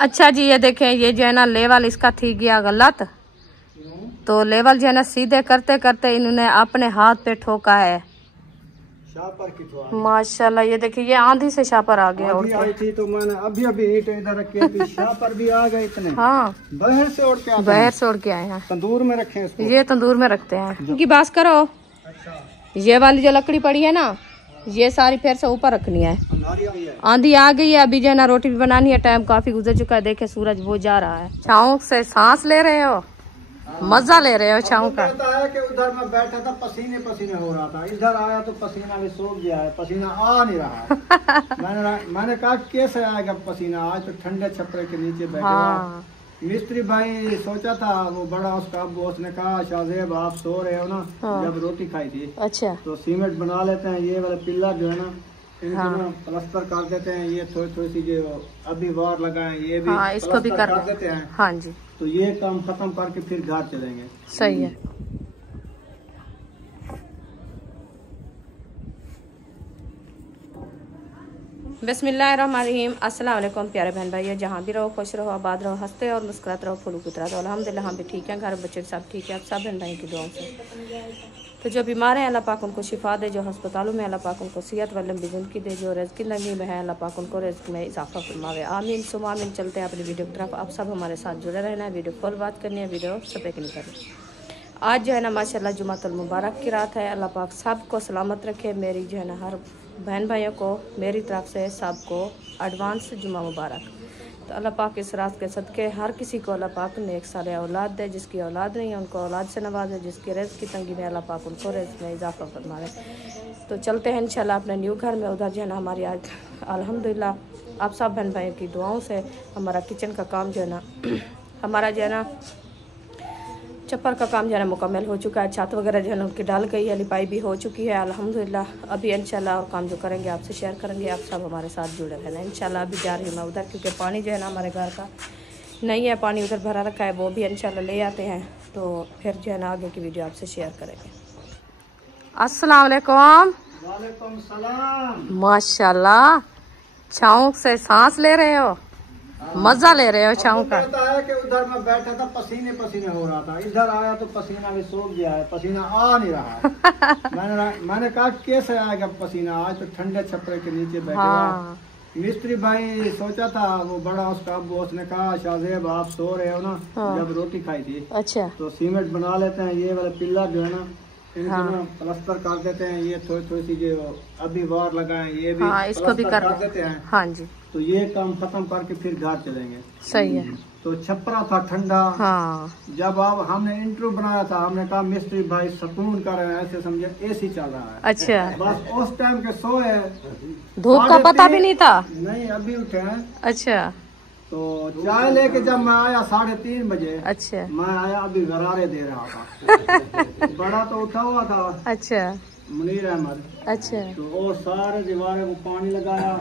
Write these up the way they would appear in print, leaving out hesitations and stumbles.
अच्छा जी, ये देखें, ये जो है ना लेवल इसका थी गया गलत, तो लेवल जो है ना सीधे करते करते इन्होंने अपने हाथ पे ठोका है। शापर की तो माशाल्लाह, ये देखिए ये आंधी से शापर आ गया। आंधी आई थी तो मैंने अभी ईंट इधर रखी थी, शापर भी आ गए इतने। हाँ, बाहर से उड़ के आते बाहर से उड़ के आए हैं। तंदूर में रखे इसको। ये तंदूर में रखते हैं। उनकी बात करो। अच्छा, ये वाली जो लकड़ी पड़ी है ना, ये सारी फिर से ऊपर रखनी है। आंधी आ गई है, अभी जो है ना रोटी भी बनानी है, टाइम काफी गुजर चुका है। देखे सूरज वो जा रहा है। छाँव से सांस ले रहे हो, मजा ले रहे हो छाँव का। है कि उधर मैं बैठा था, पसीने पसीने हो रहा था, इधर आया तो पसीना भी सूख गया है, पसीना आ नहीं रहा है। मैंने कहा कैसे आएगा पसीना, आज तो ठंडे छपरे के नीचे बैठे। हाँ। मिस्त्री भाई सोचा था, वो बड़ा उसका अब्बू, उसने कहा शाहजेब आप सो रहे हो ना। हाँ। जब रोटी खाई थी अच्छा, तो सीमेंट बना लेते हैं, ये वाला पिल्ला जो है ना इनको हाँ। ना प्लास्टर कर देते हैं। ये थोड़ी थोड़ी सी जो अभी वार लगाए ये भी हाँ, इसको भी कर देते हैं। हाँ जी, तो ये काम खत्म करके फिर घर चलेंगे। सही है। बिस्मिल्लाहिर्रहमानिर्रहीम। अस्सलाम वालेकुम प्यारे बहन भाई, जहाँ भी रहो खुश रहो, आबाद रहो, हंसते और मुस्कुराते रहो, फूलों की तरह। तो अल्हम्दुलिल्लाह हम भी ठीक हैं, घर बच्चे सब ठीक है, आप सब बहन भाई की दुआओं से। तो जो बीमार हैं अल्लाह पाक उनको शिफा दे, जो अस्पतालों में अल्लाह पाक उनको सेहत व लंबी ज़िंदगी दे, जो रिज़्क़ की नमी में है अल्लाह पाक उनको रिज़्क़ में इजाफा फरमावे। आमीन सुम आमीन। चलते हैं अपनी वीडियो की तरफ। आप सब हमारे साथ जुड़े रहना है, वीडियो कॉल बात करनी है, वीडियो स्पेक नहीं करनी। आज जो है ना माशाल्लाह जुमातुल मुबारक की रात है। अल्लाह पाक सबको सलामत रखे। मेरी जो है ना हर बहन भाइयों को मेरी तरफ से सबको एडवांस जुमा मुबारक। तो अल्लाह पाक इस रात के सदके हर किसी को अल्लाह पाक नेक साले औलाद दे, जिसकी औलाद नहीं है उनको औलाद से नवाजे, जिसकी रिज़्क़ की तंगी में अल्लाह पाक उनको रिज़्क़ में इजाफा फरमाए। तो चलते हैं इंशाल्लाह अपने न्यू घर में। उधर जो है ना हमारी आज अल्हम्दुलिल्लाह आप सब बहन भाइयों की दुआओं से हमारा किचन का काम जो है ना हमारा जो है ना छप्पर का काम जो है ना मुकम्मल हो चुका है। छत वगैरह जो है ना उनकी डाल गई है, लिपाई भी हो चुकी है अल्हम्दुलिल्लाह। अभी इंशाल्लाह और काम जो करेंगे आपसे शेयर करेंगे, आप सब हमारे साथ जुड़े रहना इंशाल्लाह। अभी जा रही हूँ मैं उधर, क्योंकि पानी जो है ना हमारे घर का नहीं है, पानी उधर भरा रखा है, वो भी इंशाल्लाह ले आते हैं। तो फिर जो है ना आगे की वीडियो आपसे शेयर करेंगे। अस्सलाम वालेकुम। वालेकुम सलाम। माशाल्लाह, छाँव से सांस ले रहे हो, मजा ले रहे हो छाँव का। है कि उधर मैं बैठा था, पसीने पसीने हो रहा था, इधर आया तो पसीना भी सूख गया है, पसीना आ नहीं रहा है। मैंने कहा कैसे आएगा पसीना, आज तो ठंडे छपरे के नीचे बैठे। हाँ। मिस्त्री भाई सोचा था, वो बड़ा उसका अब्बू, उसने कहा शाहजेब आप सो रहे हो ना। हाँ। जब रोटी खाई थी अच्छा, तो सीमेंट बना लेते हैं, ये वाला पिल्ला जो है ना इनको हाँ। ना प्लास्टर कर देते हैं। ये थोड़ी थोड़ी सी जो अभी वार लगाए ये भी हाँ, इसको भी प्लास्टर कर देते हैं। हाँ जी, तो ये काम खत्म करके फिर घर चलेंगे। सही है। तो छपरा था ठंडा। हाँ, जब आप हमने इंटरव्यू बनाया था, हमने कहा मिस्त्री भाई सुकून कर रहे हैं, ऐसे समझे एसी चल रहा है। अच्छा, बस उस टाइम के सोए, धूप का पता भी नहीं था। नहीं अभी उठे हैं। अच्छा तो चाय लेके जब मैं आया 3:30 बजे, अच्छा मैं आया अभी गरारे दे रहा था। बड़ा तो उठा हुआ था अच्छा मुनीर अहमद। अच्छा तो वो सारे दीवारें को पानी लगाया।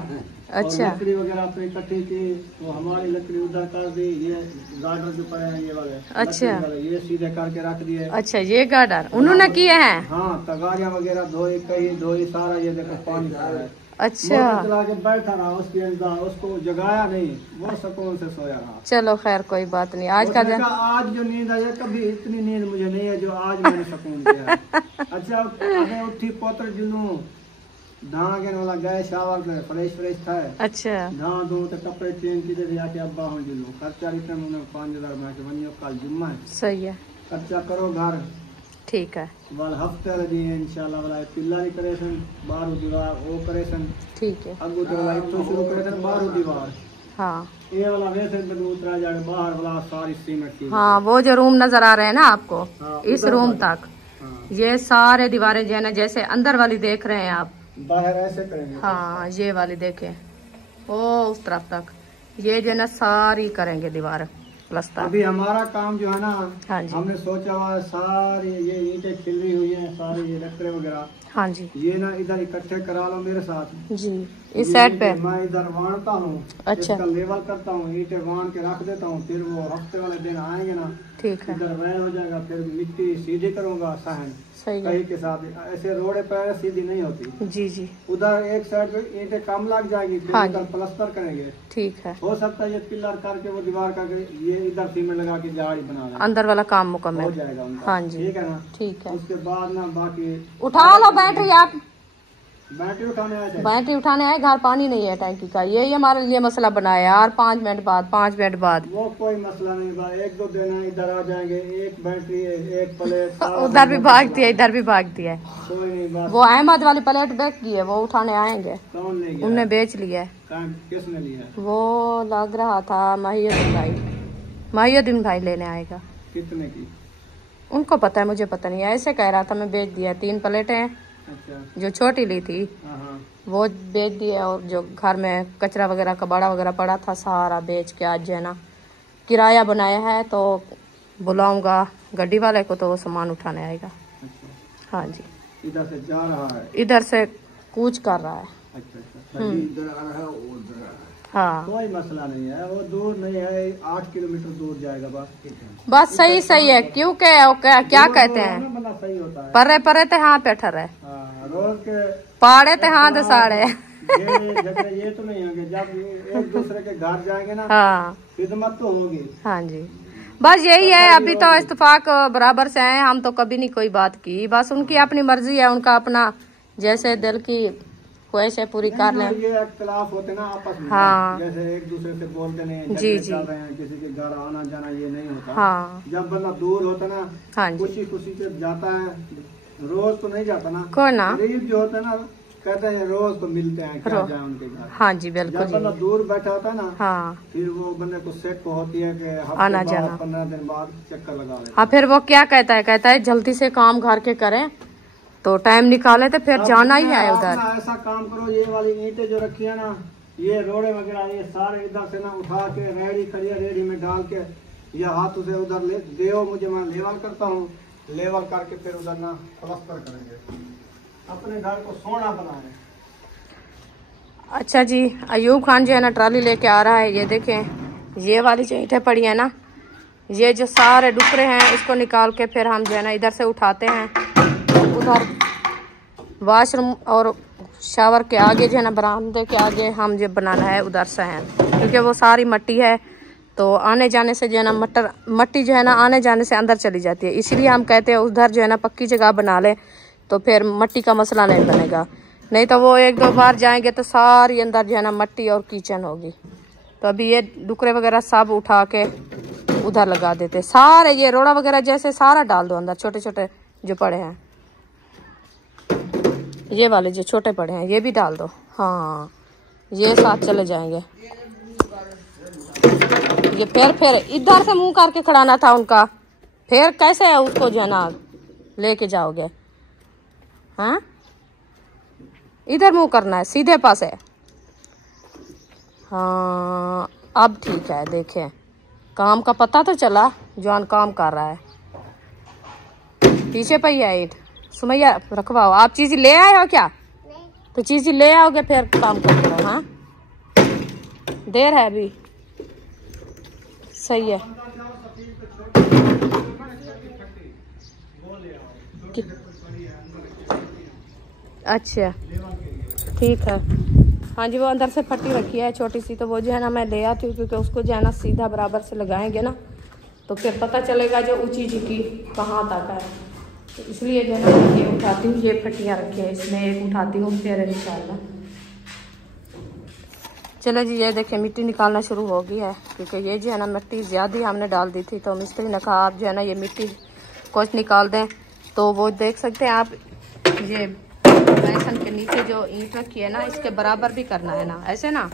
अच्छा, और लकड़ी वगैरह पे इकट्ठी की, तो हमारी लकड़ी उधर कर दी। ये गार्डर जो पड़े हैं ये वाले, अच्छा। लकड़ी वाले, ये सीधे करके रख दिए। अच्छा, ये गार्डर उन्होंने किए हैं। हाँ, तगारियां वगैरह धोई, कई धोई, सारा ये देखो पानी खा रहा है। अच्छा, मोटर चला के बैठा रहा उसके अंदर, उसको जगाया नहीं, वो सुकून से सोया रहा। चलो खैर कोई बात नहीं। आज का दिन आज जो नींद आई है, कभी इतनी नींद मुझे नहीं है जो आज मैंने सुकून किया। अच्छा अबे उठी पोत्र जुनू धागे वाला गए शावर में, फ्रेश था। अच्छा, धा दो तो कपड़े चेंज की दे आके अब्बा हो जुलू खर्चा रिटर्न उन्हें 5000 में के वनियो कल जुम्मा है। सही है, खर्चा करो घर ठीक है, वाल हफ्ते लगी इंशाल्लाह वाला पिल्ला भी करेसन, बारू दीवार वो करेसन, ठीक है। अगू तो वाला तो शुरू करेसन बारू दीवार। हाँ ये वाला वैसे में उतरा जाए, बाहर वाला सारी सीमेंट की। हाँ, वो जो रूम नजर आ रहे हैं ना आपको, हाँ, इस रूम तक हाँ। ये सारे दीवारें जो है ना, जैसे अंदर वाली देख रहे हैं आप, बाहर ऐसे करेंगे। हाँ ये वाली देखें, वो उस तरफ तक ये जो है ना सारी करेंगे दीवार। प्लस्तर। अभी हमारा काम जो है ना, हाँ जी। हमने सोचा हुआ है सारी ये ईंटें खिली हुई हैं, सारी ये लकड़े वगैरह, हाँ जी ये ना इधर इकट्ठे करा लो मेरे साथ जी, इस साइड पे। मैं इधर वाणता हूँ, अच्छा। इसका लेवल करता हूँ, ईंटें वाण के रख देता हूँ, फिर वो हफ्ते वाले दिन आएंगे ना, ठीक है, इधर वैन हो जाएगा, फिर मिट्टी सीधी करूंगा सहन सही है कहीं के साथ, ऐसे रोडे पर सीधी नहीं होती। जी जी, उधर एक साइड पे ईंटें कम लग जाएगी, फिर हाँ उधर जी। प्लस्तर करेंगे। ठीक है, हो सकता है ये पिलर करके वो दीवार करके ये इधर सीमेंट लगा के जाड़ी बना लें, अंदर वाला काम हो मुकम्मल। जाएगा उनका। हाँ जी, ठीक है ना। ठीक है। उसके बाद ना बाकी उठा लो बैटरी, आप बैटरी उठाने आए थे। बैटरी उठाने आए, घर पानी नहीं है टैंकी का, यही हमारे लिए मसला बनाया यार। 5 मिनट बाद, 5 मिनट बाद वो कोई मसला नहीं बा, 1-2 दिन है, इधर आ जाएंगे, एक बैटरी है, एक प्लेट, उधर भी भागती है, इधर भी भागती है। कोई नहीं बात। वो अहमद वाली प्लेट बेच गई है, वो उठाने आएंगे। कौन ले गया? उनने बेच लिया है। किसने लिया? वो लग रहा था महियुद्दीन भाई लेने आएगा। कितने की? उनको पता है, मुझे पता नहीं है, ऐसे कह रहा था मैं बेच दिया। 3 प्लेटें अच्छा। जो छोटी ली थी हाँ। वो बेच दिया, और जो घर में कचरा वगैरह कबाड़ा वगैरह पड़ा था सारा बेच के आज जो है ना किराया बनाया है, तो बुलाऊंगा गाड़ी वाले को तो वो सामान उठाने आएगा। अच्छा। हाँ जी, इधर से जा रहा है, इधर से कूच कर रहा है। अच्छा अच्छा, इधर आ रहा है, उधर आ रहा है। हाँ कोई मसला नहीं है, वो दूर नहीं है, 8 किलोमीटर दूर जाएगा बस। बस सही सही है, क्योंकि क्या कहते हैं, बंदा सही होता है। परे परे ते हाँ पे ठहरे, हाँ, रोज के पाड़े ते हाँ दे साड़े। झगड़े ये तो नहीं होंगे, जब एक दूसरे के घर जाएंगे ना, हाँ खिदमत तो होगी। हाँ जी, बस यही है। अभी तो इत्तेफाक बराबर से हैं, हम तो कभी नहीं कोई बात की, बस उनकी अपनी मर्जी है, उनका अपना जैसे दिल की ख्वाहिश है पूरी कर लें। ये इख्तिलाफ होते ना आपस में, हाँ। जैसे एक दूसरे से बोलते नहीं, जी झगड़े जी, चल रहे हैं, किसी के घर आना जाना ये नहीं होता। हाँ जब बंदा दूर होता ना, हाँ जी, खुशी खुशी से जाता है, रोज तो नहीं जाता ना। कोई ना, गरीब जो होता है ना, कहते हैं रोज तो मिलते हैं, क्या जाए उनके घर। हाँ जी बिल्कुल जब बंदा जी, दूर बैठा होता है ना, हाँ फिर वो बंदे को सेक होती है कि हफ्ते आना बाद, जाना। 15 दिन बाद चक्कर लगा लेते हाँ, फिर वो क्या कहता है जल्दी से काम घर के करें तो टाइम निकाले तो फिर जाना ही है उधर। ऐसा काम करो, ये वाली ईंटें जो रखी है ना, ये रोड़े वगैरह ये सारे इधर से ना उठा के रेडी करिए, रेडी में डाल के ये हाथ उसे उधर ले दो मुझे, मैं लेवल करता हूँ, लेवल करके फिर उधर ना प्लास्टर करेंगे, अपने घर को सोना बनाए। अच्छा जी, अयूब खान जो है ना ट्राली लेके आ रहा है, ये देखें ये वाली जो ईंटें पड़ी है ना, ये जो सारे डुकरे हैं इसको निकाल के फिर हम जो है ना इधर से उठाते हैं, उधर वॉशरूम और शावर के आगे जो है ना बरामदे के आगे हम जो बनाना है उधर से है, क्योंकि वो सारी मट्टी है तो आने जाने से जो है ना मट्टी जो है ना आने जाने से अंदर चली जाती है, इसलिए हम कहते हैं उधर जो है ना पक्की जगह बना ले तो फिर मट्टी का मसला नहीं बनेगा, नहीं तो वो 1-2 बार जाएंगे तो सारी अंदर जो है ना मट्टी और कीचन होगी। तो अभी ये डुकरे वगैरह सब उठा के उधर लगा देते, सारे ये रोड़ा वगैरह जैसे सारा डाल दो अंदर, छोटे छोटे जो पड़े हैं, ये वाले जो छोटे पड़े हैं ये भी डाल दो। हाँ, ये साथ चले जाएंगे। ये फिर इधर से मुंह करके खड़ाना था उनका, फिर कैसे उसको जो है ना लेके जाओगे? हाँ, इधर मुंह करना है, सीधे पास है। हाँ, अब ठीक है, देखें काम का पता तो चला, जॉन काम कर रहा है। पीछे पे ही है ईंट, सुमैया रखवाओ। आप चीज ले आए हो क्या? नहीं। तो चीज ले आओगे फिर काम करते रहो। हाँ, देर है अभी, सही है। अच्छा ठीक है। हाँ जी, वो अंदर से फटी रखी है छोटी सी, तो वो जो है ना मैं ले आती हूँ, क्योंकि उसको जो है ना सीधा बराबर से लगाएंगे ना तो फिर पता चलेगा जो ऊंची झुकी कहाँ तक है, तो इसलिए जो है ना ये उठाती हूँ, ये फटियाँ रखी है इसमें एक उठाती हूँ फिर इंशाल्लाह। चलो जी, ये देखिए मिट्टी निकालना शुरू हो गई है, क्योंकि ये जो है ना मिट्टी ज़्यादा हमने डाल दी थी, तो मिस्त्री ने कहा आप जो है ना ये मिट्टी कुछ निकाल दें। तो वो देख सकते हैं आप, ये बेसन के नीचे जो ईंट रखी है ना इसके बराबर भी करना है ना, ऐसे ना।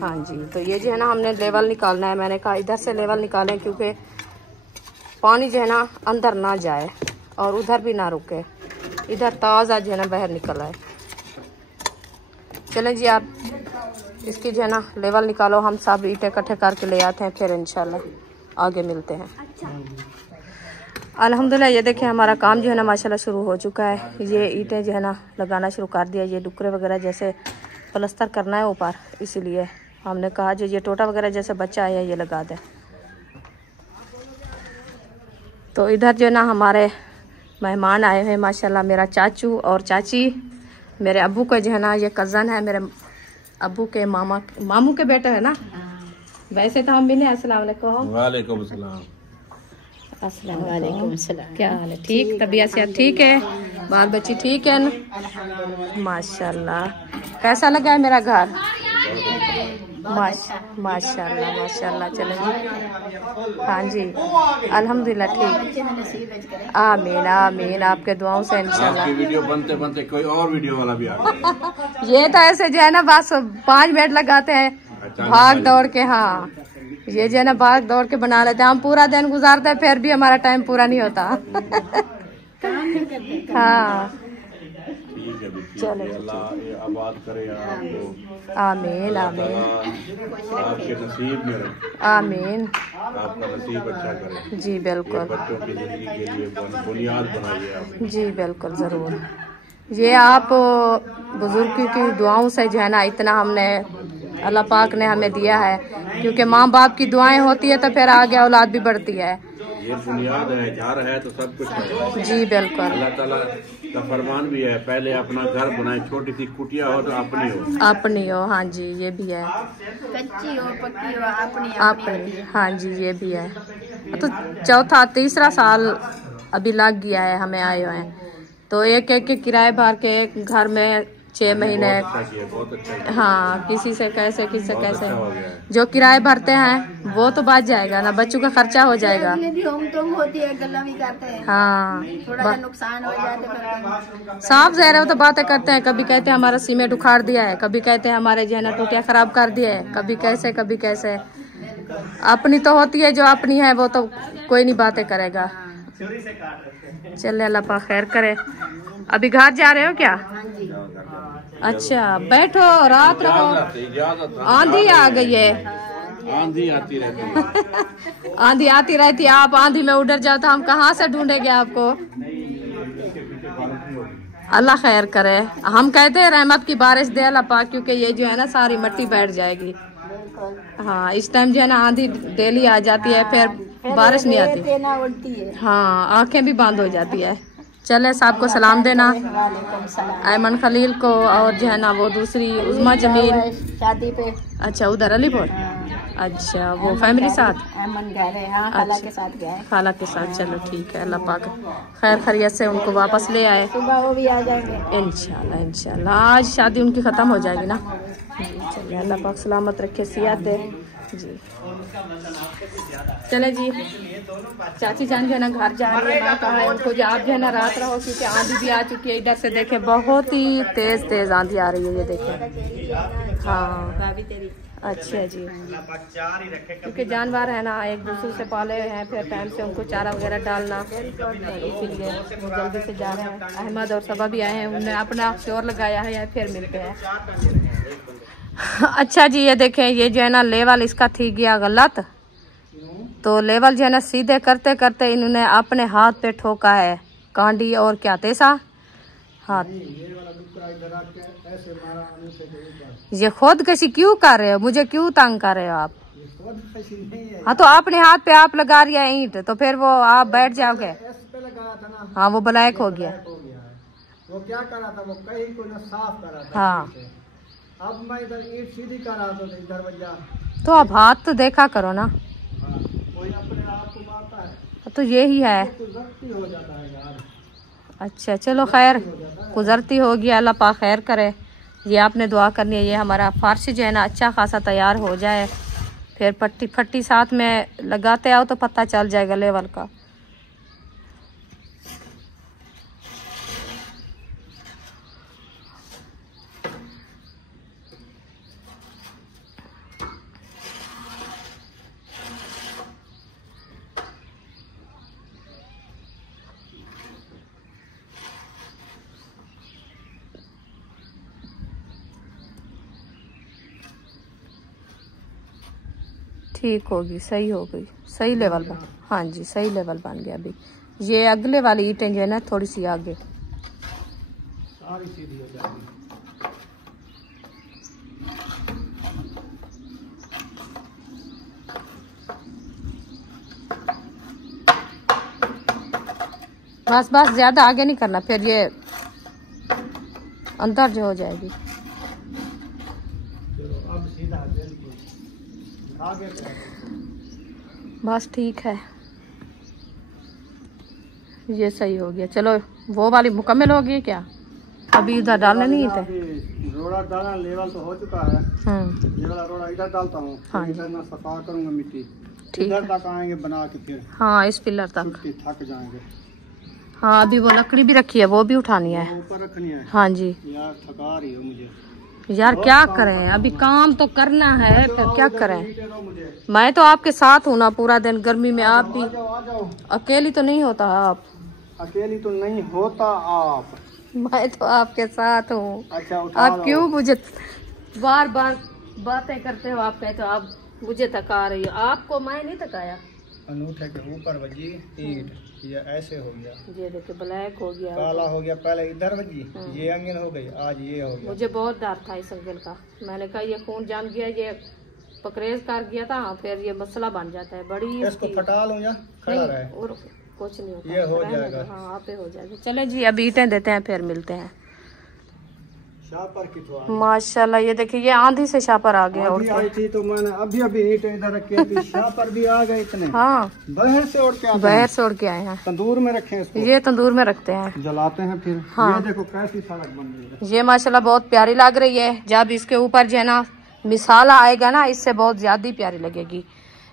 हाँ जी, तो ये जो है ना हमने लेवल निकालना है। मैंने कहा इधर से लेवल निकालें, क्योंकि पानी जो है ना अंदर ना जाए और उधर भी ना रुके, इधर ताज़ा जो है ना बाहर निकल आए। चलें जी, आप इसकी जो है ना लेवल निकालो, हम सब ईंटें इकट्ठे करके ले आते हैं फिर इंशाल्लाह। आगे मिलते हैं। अल्हम्दुलिल्लाह ये देखें हमारा काम जो है ना माशाल्लाह शुरू हो चुका है। ये ईंटें जो है ना लगाना शुरू कर दिया। ये डुकरे वगैरह जैसे प्लास्टर करना है ऊपर, इसीलिए हमने कहा जो ये टोटा वगैरह जैसे बच्चा आया ये लगा दें। तो इधर जो है ना हमारे मेहमान आए हैं माशाल्लाह, मेरा चाचू और चाची, मेरे अब्बू का जो है ना ये कज़न है, मेरे अब्बू के मामू के बेटा है ना। वैसे तो हम भी नहीं। अस्सलाम वालेकुम। वालेकुम सलाम। अस्सलाम वालेकुम। क्या हाल है? ठीक, तबीयत से ठीक है? बाल बच्चे ठीक है ना? माशाल्लाह। कैसा लगा है मेरा घर? माशाल्लाह माशाल्लाह। चलो जी, हाँ जी अल्हम्दुलिल्लाह ठीक। आमीन आमीन, आपके दुआओं से इंशाल्लाह। आपकी वीडियो बनते बनते कोई और वीडियो वाला भी आ गया। ये तो ऐसे जो है ना बस 5 मिनट लगाते हैं भाग दौड़ के। हाँ ये जो है ना भाग दौड़ के बना लेते हैं। हम पूरा दिन गुजारते हैं फिर भी हमारा टाइम पूरा नहीं होता। हाँ ठीक है, चलो अल्लाह ये आबाद करे आपको। आमीन आमीन आपके नसीब में रहे, आमीन। आपका नसीब अच्छा करे। जी बिल्कुल बच्चों की जिंदगी के लिए बुनियाद बनाई है आपने। जी बिल्कुल ज़रूर। ये आप बुजुर्ग की दुआओं से जो है ना इतना हमने अल्लाह पाक ने हमें दिया है, क्योंकि माँ बाप की दुआएं होती है तो फिर आगे औलाद भी बढ़ती है। ये बुनियाद है, घर है तो सब कुछ है। जी बिल्कुल। अल्लाह ताला का फरमान भी है, पहले अपना घर बनाए, छोटी सी कुटिया हो तो अपनी हो। अपनी हो, हाँ जी ये भी है। कच्ची हो पक्की हो अपनी अपनी, हाँ जी ये भी है। तो चौथा तीसरा साल अभी लग गया है हमें आए हुए हैं। तो एक एक किराए भर के एक घर में 6 महीने। बहुत अच्छा। हाँ किसी से कैसे किसी से कैसे अच्छा हो गया है। जो किराए भरते हैं वो तो बच जाएगा ना, बच्चों का खर्चा हो जाएगा। भी होम तुम होती है, गला भी करते हैं। हाँ थोड़ा सा नुकसान हो जाते हैं। साफ ज़ाहिर है, तो बातें करते हैं। कभी कहते हैं हमारा सीमेंट उखाड़ दिया है, कभी कहते हैं हमारे जो है ना टूटियाँ खराब कर दिए है, कभी कैसे। अपनी तो होती है, जो अपनी है वो तो कोई नहीं बातें करेगा। चले अल्लाह पाक खैर करे। अभी घर जा रहे हो क्या? अच्छा बैठो, रात रहो। आंधी आ गई है। आंधी आती रहती है। आंधी आती रहती है। आप आंधी में उधर जाओ तो हम कहाँ से ढूंढेंगे आपको? अल्लाह खैर करे। हम कहते हैं रहमत की बारिश दे अल्लाह पाक, क्योंकि ये जो है ना सारी मिट्टी बैठ जाएगी। हाँ इस टाइम जो है ना आंधी डेली आ जाती है, फिर बारिश नहीं आती। हाँ आंखें भी बंद हो जाती है। चले साहब को सलाम देना, ऐमन खलील को, और जो है ना वो दूसरी उज़मा जमील शादी पे। अच्छा उधर अलीपुर। अच्छा वो फैमिली साथ अमन घर है। हाँ खाला के साथ गया है। खाला के साथ। चलो ठीक है, अल्लाह पाक खैर खैरियत से उनको वापस ले आए। सुबह वो भी आ जाएंगे इंशाल्लाह इंशाल्लाह। आज शादी उनकी ख़त्म हो जाएगी ना। चलिए अल्लाह पाक सलामत रखे, सियात दे जी। चले जी, चाची जान जो है ना घर जा रही है। मैं कहा उनको जो आप जो है ना रात रहो, क्योंकि आंधी भी आ चुकी है। इधर से देखे बहुत ही तेज आंधी आ रही है, ये देखे। हाँ अच्छा जी, क्योंकि जानवर है ना एक दूसरे से पाले हुए हैं, फिर टाइम से उनको चारा वगैरह डालना, इसीलिए जल्दी से जा रहे हैं। अहमद और सबा भी आए हैं, उन्होंने अपना शोर लगाया है, या फिर मिलते हैं। अच्छा जी ये देखें, ये जो है ना लेवल इसका थी गया गलत, तो लेवल जो है ना सीधे करते करते इन्होंने अपने हाथ पे ठोका है कांडी और क्या तेसा हाथ। ये खुद कशी क्यों कर रहे हो? मुझे क्यों तंग कर रहे हो आप? हाँ तो अपने हाथ पे आप लगा रही है ईंट, तो फिर वो आप बैठ जाओगे। हाँ वो ब्लैक हो गया। वो क्या करा था, वो कहीं को ना साफ करा था। हाँ अब मैं इधर ईंट सीधी करा तो इधर बजा। तो अब हाथ तो देखा करो ना। कोई अपने आप को मारता है तो यही है। तो जख्ती हो जाता है यार। अच्छा चलो खैर, गुजरती होगी, अल्लाह पाक खैर करे। ये आपने दुआ करनी है, ये हमारा फर्श जो है ना अच्छा खासा तैयार हो जाए, फिर पट्टी फट्टी साथ में लगाते आओ तो पता चल जाएगा लेवल का। ठीक होगी, सही हो गई, सही लेवल बन, हाँ जी सही लेवल बन गया। अभी ये अगले वाली ईंटें जो है ना थोड़ी सी आगे, सारी सीधी हो जाएगी। बस बस ज्यादा आगे नहीं करना, फिर ये अंदर जो हो जाएगी। चलो अब सीधा आगे बस ठीक है, ये सही हो गया। चलो वो वाली मुकम्मल हो गई क्या? अभी इधर डालने नहीं थे। रोड़ा डालना लेवल तो हो चुका है। ये वाला रोड़ा इधर डालता हूँ, हाँ। इधर मैं सफा करूंगा मिट्टी, ठीक इधर है। तक आएंगे बना के, फिर हाँ इस पिलर तक। थक जाएंगे। हाँ अभी वो लकड़ी भी रखी है, वो भी उठानी है। वो ऊपर रखनी है। हाँ जी यार थका रही हो मुझे यार, क्या करें, अभी काम तो करना है, फिर क्या करें। मैं तो आपके साथ हूँ ना पूरा दिन, गर्मी में आप भी आ जाओ। अकेली तो नहीं होता आप। अकेली तो नहीं होता आप। मैं तो आपके साथ हूँ। अच्छा उठा आप लो। क्यों मुझे बार बार बातें करते हो? आप कहते हो आप मुझे थका रही हो, आपको मैं नहीं थकाया। अंगूठे के ऊपर बजी ईंट, ये ऐसे हो गया, ये देखिए ब्लैक हो गया, काला हो गया। पहले इधर बजी, ये अंगन हो गई, आज ये हो गया। मुझे बहुत डर था इस अंगल का। मैंने कहा ये खून जाम गया, ये पकड़ेज कर गया था, फिर ये मसला बन जाता है। बड़ी इसको फटा लूं या खड़ा रहे? और कुछ नहीं होता, ये हो रहने दो। जाएगा। हाँ आपे हो जाएगा। चले जी अब ईंटें देते हैं, फिर मिलते हैं। शापर की तो माशाल्लाह ये देखिए, ये आंधी से शापर आ गया। अभी आई थी तो मैंने अभी ईंट इधर रखी थी, शापर भी आ गए इतने। हाँ बाहर से उड़ के आते हैं। बाहर से उड़ के आए हैं, तंदूर में रखे हैं इसको, ये तंदूर में रखते हैं, जलाते हैं फिर। हाँ। ये देखो कैसी सड़क बन रही है। ये माशाल्लाह बहुत प्यारी लग रही है। जब इसके ऊपर जो है ना मिसाला आएगा ना, इससे बहुत ज्यादा प्यारी लगेगी।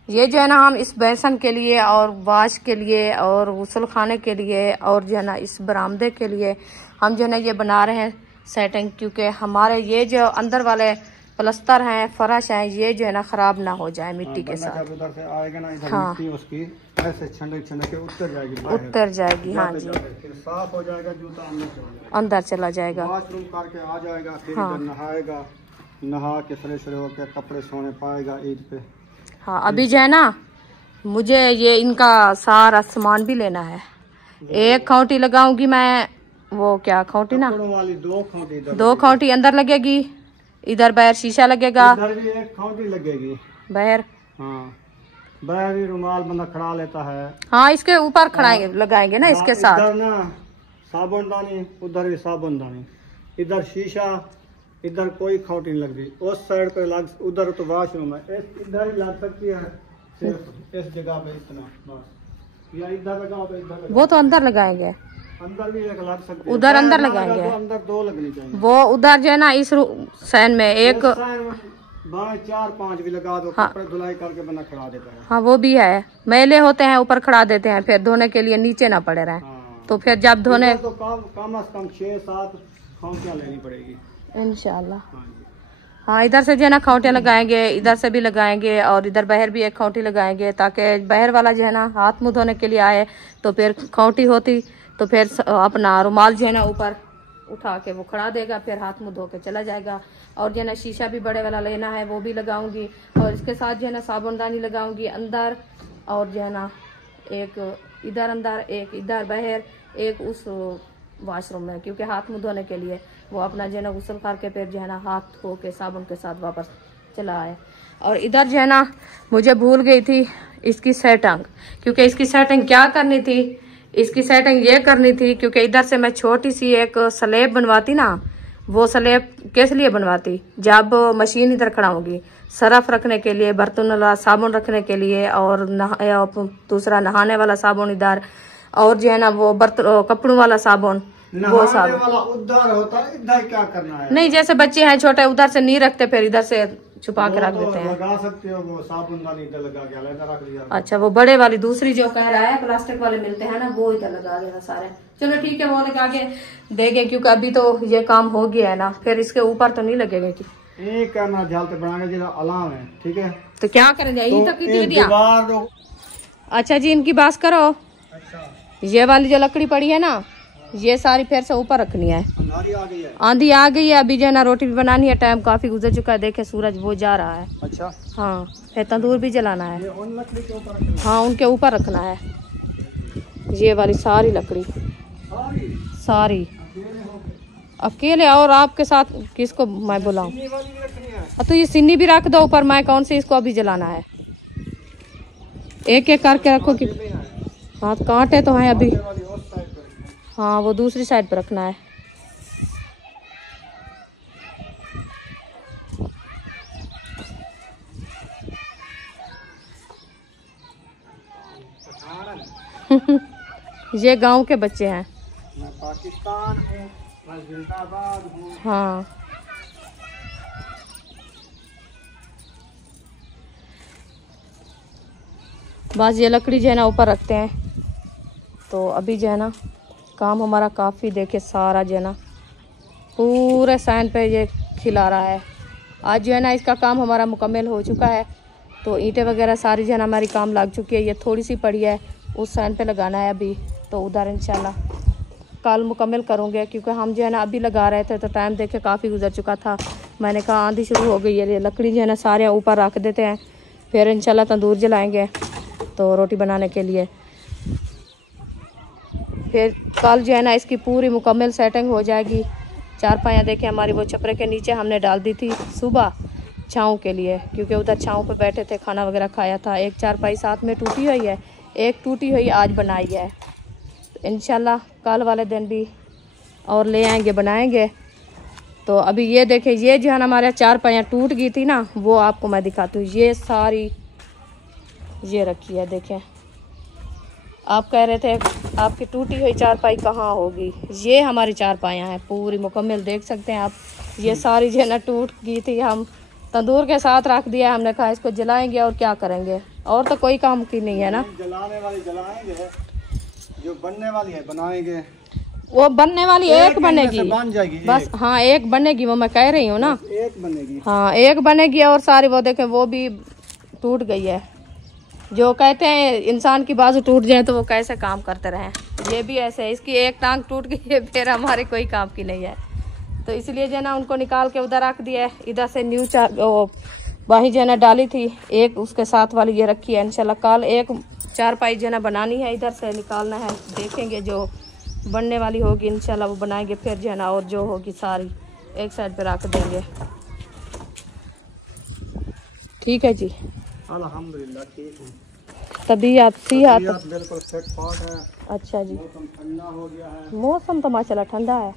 ये जो है ना हम इस बेसन के लिए और वाश के लिए और गुसल खाने के लिए और जो है ना इस बरामदे के लिए हम जो है ना ये बना रहे हैं सेटिंग, क्योंकि हमारे ये जो अंदर वाले प्लस्तर हैं, फर्श हैं, ये जो है ना खराब ना हो जाए मिट्टी के साथ। जब उधर से आएगा ना, इधर हाँ। मिट्टी उसकी ऐसे छंडक के उतर जाएगी, उतर जाएगी। हाँ जी, फिर साफ हो जाएगा, जूता अंदर चला जाएगा, वॉशरूम करके आ जाएगा, फिर हाँ। इधर नहाएगा, नहा के फ्रेश होकर कपड़े सोने पाएगा ईद पे। हाँ अभी जो है ना मुझे ये इनका सारा सामान भी लेना है। एक खौटी लगाऊंगी मैं, वो क्या खौटी ना, कपड़ों वाली दो खौटी इधर, दो खौटी अंदर लगेगी, इधर बाहर शीशा लगेगा, इधर भी एक खौटी लगेगी बाहर। हाँ, बाहर भी रुमाल बंदा खड़ा लेता है। हाँ इसके ऊपर खड़ाएंगे, लगाएंगे ना इसके साथ। इधर ना साबुनदानी, उधर भी साबुनदानी, इधर शीशा, इधर कोई खौटी नहीं लगती। उस साइड पे लग, उधर तो वॉशरूम है, इधर ही लग सकती है, सिर्फ इस जगह पे इतना बस। या इधर लगाओ तो इधर लगाओ। वो तो अंदर लगाएंगे, अंदर भी एक लग सकती है, उधर अंदर ना लगाएंगे। तो अंदर दो लगनी चाहिए। वो उधर जो है ना इस सैन में एक, बाएं 4-5 भी लगा दो, हाँ। कपड़े धुलाई करके बना खड़ा देता है। हाँ वो भी है, मैले होते हैं ऊपर खड़ा देते हैं, फिर धोने के लिए नीचे ना पड़े रहे। हाँ। तो फिर जब धोने, इधर तो कम से कम 6-7 खौटियां लेनी पड़ेगी। इंशाल्लाह। हाँ जी। हाँ इधर से जो है ना खौटियाँ लगाएंगे, इधर से भी लगाएंगे और इधर बाहर भी एक खौटी लगाएंगे, ताकि बाहर वाला जो है ना हाथ मुंह धोने के लिए आए तो फिर खौटी होती तो फिर अपना रुमाल जो है ना ऊपर उठा के वो खड़ा देगा, फिर हाथ मुंह धो के चला जाएगा। और जो है ना शीशा भी बड़े वाला लेना है, वो भी लगाऊंगी, और इसके साथ जो है ना साबुनदानी लगाऊंगी अंदर, और जो है ना एक इधर अंदर, एक इधर बाहर, एक उस वॉशरूम में, क्योंकि हाथ मुंह धोने के लिए वो अपना जो है ना गुसल करके फिर जो है ना हाथ धो के साबुन के साथ वापस चला आए। और इधर जो है ना मुझे भूल गई थी इसकी सेटिंग, क्योंकि इसकी सेटिंग क्या करनी थी, इसकी सेटिंग ये करनी थी, क्योंकि इधर से मैं छोटी सी एक स्लेब बनवाती ना, वो स्लेब किस लिए बनवाती, जब मशीन इधर खड़ाऊंगी सरफ रखने के लिए, बर्तन वाला साबुन रखने के लिए, और दूसरा नहाने वाला साबुन इधर, और जो है ना वो कपड़ों वाला साबुन, वो साबुन वाला उधर होता है, इधर क्या करना है? नहीं, जैसे बच्चे हैं छोटे उधर से नहीं रखते, फिर इधर से छुपा के रख देते हैं। लगा सकते हो, वो साबुनदानी इधर लगा के अलग रख लिया। अच्छा वो बड़े वाली दूसरी जो कह रहा है प्लास्टिक वाले मिलते हैं ना, वो इधर लगा देना सारे। चलो ठीक है, वो लगा के देंगे, क्योंकि अभी तो ये काम हो गया है ना, फिर इसके ऊपर तो नहीं लगेगा कि एक कैमरा झालते बनाएंगे जिधर अलाव है, ठीक है? तो क्या करेंगे, यही तक दे दिया। दीवार। अच्छा जी इनकी बात करो, अच्छा ये वाली जो लकड़ी पड़ी है ना, ये सारी फिर से ऊपर रखनी है। अंधारी आ गई है। आंधी आ गई है, अभी जो है ना रोटी भी बनानी है, टाइम काफी गुजर चुका है। देखे सूरज वो जा रहा है। अच्छा, हाँ, फिर तंदूर भी जलाना है। ये उन लकड़ी के ऊपर रखनी है। हाँ, उनके ऊपर रखना है। ये वाली सारी लकड़ी सारी अकेले, और आपके साथ किसको मैं बुलाऊं? ये वाली भी रखनी है। तो ये सिन्नी भी रख दो ऊपर, मैं कौन सी इसको अभी जलाना है? एक एक करके रखो कि हाँ, कांटे तो हैं अभी। ये वाली उस साइड पर रखनी है। हाँ, वो दूसरी साइड पर रखना है। ये गांव के बच्चे हैं। मैं पाकिस्तान हूँ, मैं जिंदाबाद हूँ। हाँ, बस ये लकड़ी जो है ना ऊपर रखते हैं। तो अभी जो है ना काम हमारा काफ़ी, देखे सारा जो है ना पूरे सैन पे ये खिला रहा है। आज जो है ना इसका काम हमारा मुकम्मल हो चुका है। तो ईंटें वगैरह सारी जो है ना हमारी काम लग चुकी है। ये थोड़ी सी पड़ी है, उस सैन पे लगाना है अभी। तो उधर इंशाल्लाह कल मुकम्मल करूँगे, क्योंकि हम जो है ना अभी लगा रहे थे तो टाइम देखे काफ़ी गुजर चुका था। मैंने कहा आंधी शुरू हो गई है, ये लकड़ी जो है ना सारे ऊपर रख देते हैं, फिर इंशाल्लाह तंदूर जलाएँगे तो रोटी बनाने के लिए। फिर कल जो है ना इसकी पूरी मुकम्मल सेटिंग हो जाएगी। चारपाइयाँ देखें हमारी वो छपरे के नीचे हमने डाल दी थी सुबह छाँव के लिए, क्योंकि उधर छाँव पे बैठे थे, खाना वगैरह खाया था। एक चारपाई साथ में टूटी हुई है, एक टूटी हुई आज बनाई है। तो इंशाल्लाह कल वाले दिन भी और ले आएंगे, बनाएंगे। तो अभी ये देखें, ये जो है ना हमारे चारपाइयाँ टूट गई थी ना, वो आपको मैं दिखाती हूँ। ये सारी ये रखी है, देखें। आप कह रहे थे आपकी टूटी हुई चारपाई कहाँ होगी, ये हमारी चारपाइयाँ हैं पूरी मुकम्मल, देख सकते हैं आप। ये सारी जो है ना टूट गई थी, हम तंदूर के साथ रख दिया। हमने कहा इसको जलाएंगे और क्या करेंगे, और तो कोई काम की नहीं है ना। जलाने वाली जलाएंगे, जो बनने वाली है बनाएंगे। वो बनने वाली एक बनेगी, बन जाएगी बस। हाँ, एक बनेगी, वो मैं कह रही हूँ ना, एक बनेगी। हाँ एक बनेगी। और सारी वो देखें वो भी टूट गई है। जो कहते हैं इंसान की बाजू टूट जाए तो वो कैसे काम करते रहें, ये भी ऐसे है। इसकी एक टांग टूट गई है, फिर हमारे कोई काम की नहीं है। तो इसलिए जो है ना उनको निकाल के उधर रख दिया है। इधर से न्यू वही जो है ना डाली थी, एक उसके साथ वाली ये रखी है। इंशाल्लाह कल एक चारपाई जो है ना बनानी है, इधर से निकालना है। देखेंगे जो बनने वाली होगी इंशाल्लाह वो बनाएंगे, फिर जो है ना और जो होगी सारी एक साइड पे रख देंगे। ठीक है जी, अल्हम्दुलिल्लाह ठीक है। तबीयत सेहत बिल्कुल फिट फाट है। अच्छा जी, मौसम ठंडा हो गया है। मौसम तो माशाल्लाह ठंडा है।